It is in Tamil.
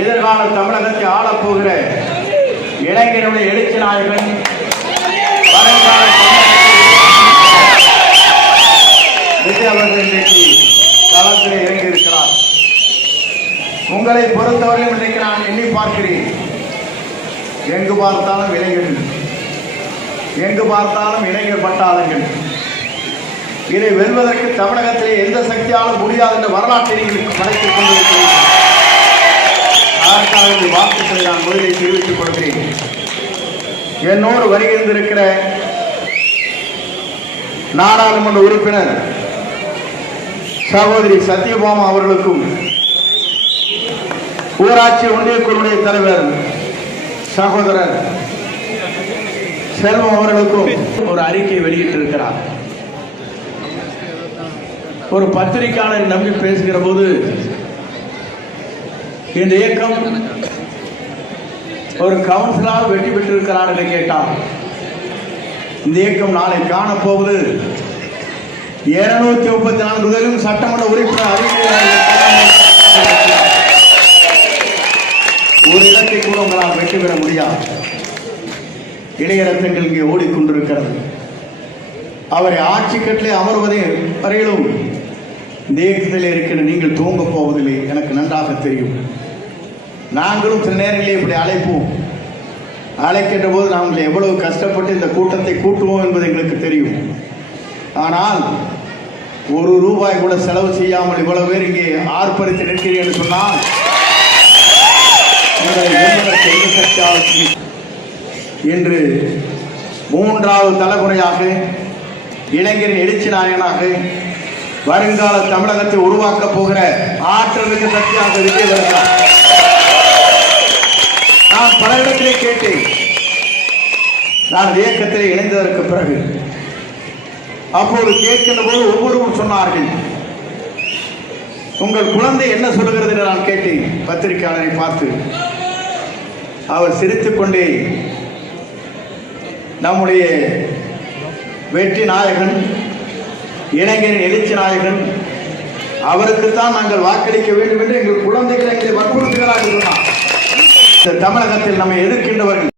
எதிர்கால தமிழகத்தை ஆளப்போகிற இளைஞருடைய எழுச்சி நாயகன் விஜய் அவர்கள் இன்றைக்கு களத்தில் இறங்கியிருக்கிறார். உங்களை பொறுத்தவரையும் இன்றைக்கு நான் எண்ணி பார்க்கிறேன். எங்கு பார்த்தாலும் இளைஞர்கள், எங்கு பார்த்தாலும் இளைஞர் பட்டாளங்கள். இதை வெல்வதற்கு தமிழகத்திலே எந்த சக்தியாலும் முடியாது என்ற வரலாற்றை நீங்கள் படைத்துக் கொண்டிருக்கிறீர்கள். அதற்காக வாழ்த்துக்களை நான் முதலில் தெரிவித்துக் கொள்கிறேன். என்னோடு வருகின்றிருக்கிற நாடாளுமன்ற உறுப்பினர் சகோதரி சத்யபாமா அவர்களுக்கும், ஊராட்சி ஒன்றியக்குழுவுடைய தலைவர் சகோதரர் செல்வம் அவர்களுக்கும் ஒரு அறிக்கை வெளியிட்டிருக்கிறார். ஒரு பத்திரிகையாளரை நம்பி பேசுகிற போது இந்த இயக்கம் ஒரு கவுன்சிலராக வெற்றி பெற்றிருக்கிறார் என்று கேட்டார். இந்த இயக்கம் நாளை காணப்போவது 234 முதலும் சட்டமன்ற உறுப்பினர் ஒரு இடத்தை கூட உங்களால் வெற்றி பெற முடியாது. இளையரசங்கள் இங்கே ஓடிக்கொண்டிருக்கிறது. அவரை ஆட்சி கட்டிலே அமர்வதே வரையிலும் இந்த இயக்கத்தில் இருக்கிற நீங்கள் தூங்கப் போவதில்லை, எனக்கு நன்றாக தெரியும். நாங்களும் சில நேரங்களில் இப்படி அழைக்கின்ற போது நாங்கள் எவ்வளவு கஷ்டப்பட்டு இந்த கூட்டத்தை கூட்டுவோம் என்பது எங்களுக்கு தெரியும். ஆனால் ₹1 கூட செலவு செய்யாமல் இவ்வளவு பேர் இங்கே ஆர்ப்பரித்து நிற்கிறீர்கள் என்று சொன்னால் இன்று 3வது தலைமுறையாக இளைஞரின் எழுச்சி நாயகனாக வருங்கால தமிழகத்தை உருவாக்கப் போகிற ஆற்றல் மிக்க சக்தியாக விஜய் வருகிறார். நான் பல இடத்திலே கேட்டேன். நான் இயக்கத்திலே இணைந்ததற்கு பிறகு அப்போது கேட்கின்ற போது ஒவ்வொருவரும் சொன்னார்கள், உங்கள் குழந்தை என்ன சொல்லுகிறது என்று நான் கேட்டேன். பத்திரிகையாளரை பார்த்து அவர் சிரித்துக் கொண்டே, நம்முடைய வெற்றி நாயகன், இளைஞரின் எழுச்சி நாயகன், அவருக்குத்தான் நாங்கள் வாக்களிக்க வேண்டும் என்று எங்கள் குழந்தைகளை எங்களை வற்புறுத்துகிறார்கள். இந்த தமிழகத்தில் நம்மை எதிர்க்கின்றவர்கள்